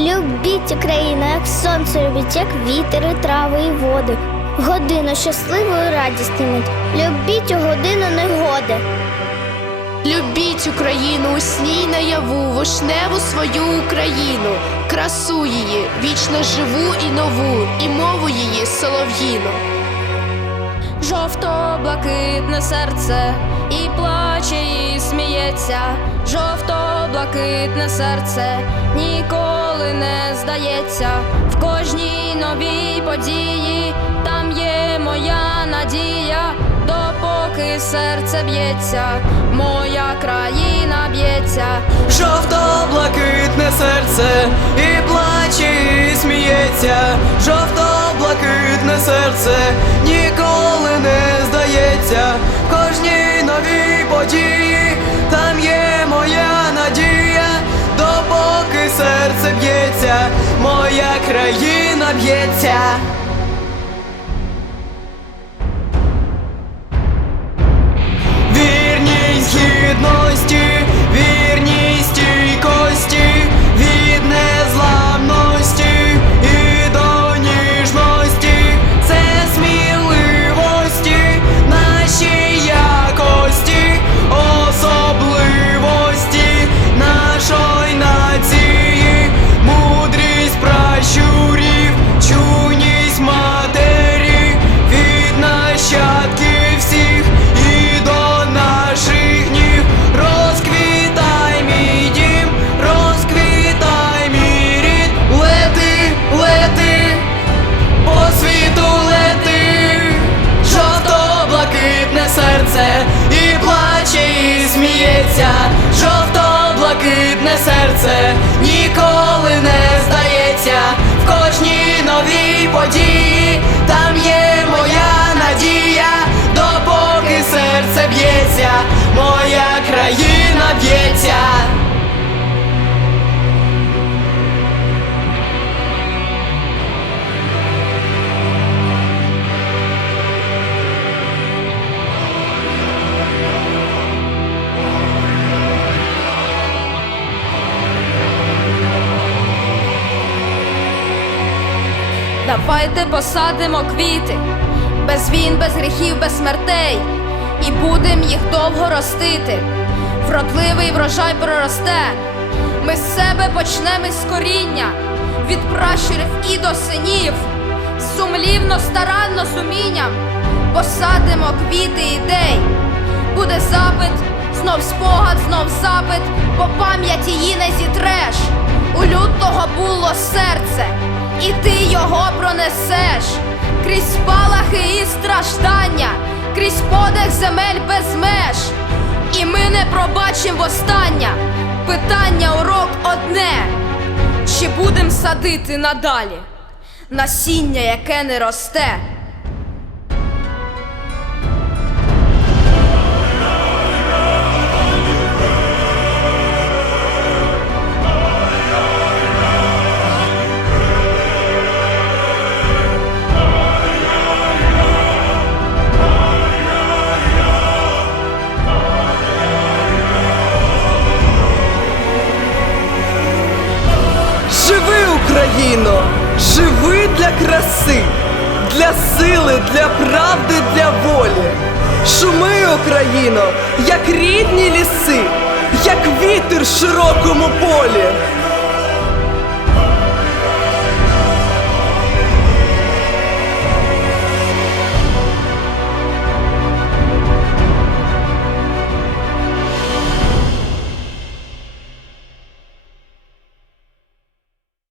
Любіть Україну, як сонце любіть, як вітер, і трави і води. Годину щасливої радісні мить. Любіть у годину негоди. Любіть Україну у сні й наяву, вишневу свою Україну, красу її, вічно живу і нову, і мову її солов'їну. Жовто-блакитне серце і плаче, і сміється. Жовто-блакитне серце ніколи не здається. В кожній новій події там є моя надія. Допоки серце б'ється, моя країна б'ється. Жовто-блакитне серце і плаче, і сміється. Жовто-блакитне серце ніколи не здається. Кожній новій події б'ється. Серце і плаче, і сміється, жовто-блакитне серце Давайте посадимо квіти, без війн, без гріхів, без смертей, і будем їх довго ростити. Вродливий врожай проросте. Ми з себе почнемо із коріння, від пращурів і до синів, сумлівно, старанно з умінням посадимо квіти ідей. Буде запит, знов спогад, знов запит, по пам'яті її не зітреш. У лютого було серце, і ти його пронесеш крізь спалахи і страждання, крізь подих земель без меж. І ми не пробачим востання. Питання урок одне: чи будем садити надалі насіння, яке не росте? Україно! Живи для краси, для сили, для правди, для волі. Шуми, Україно, як рідні ліси, як вітер в широкому полі.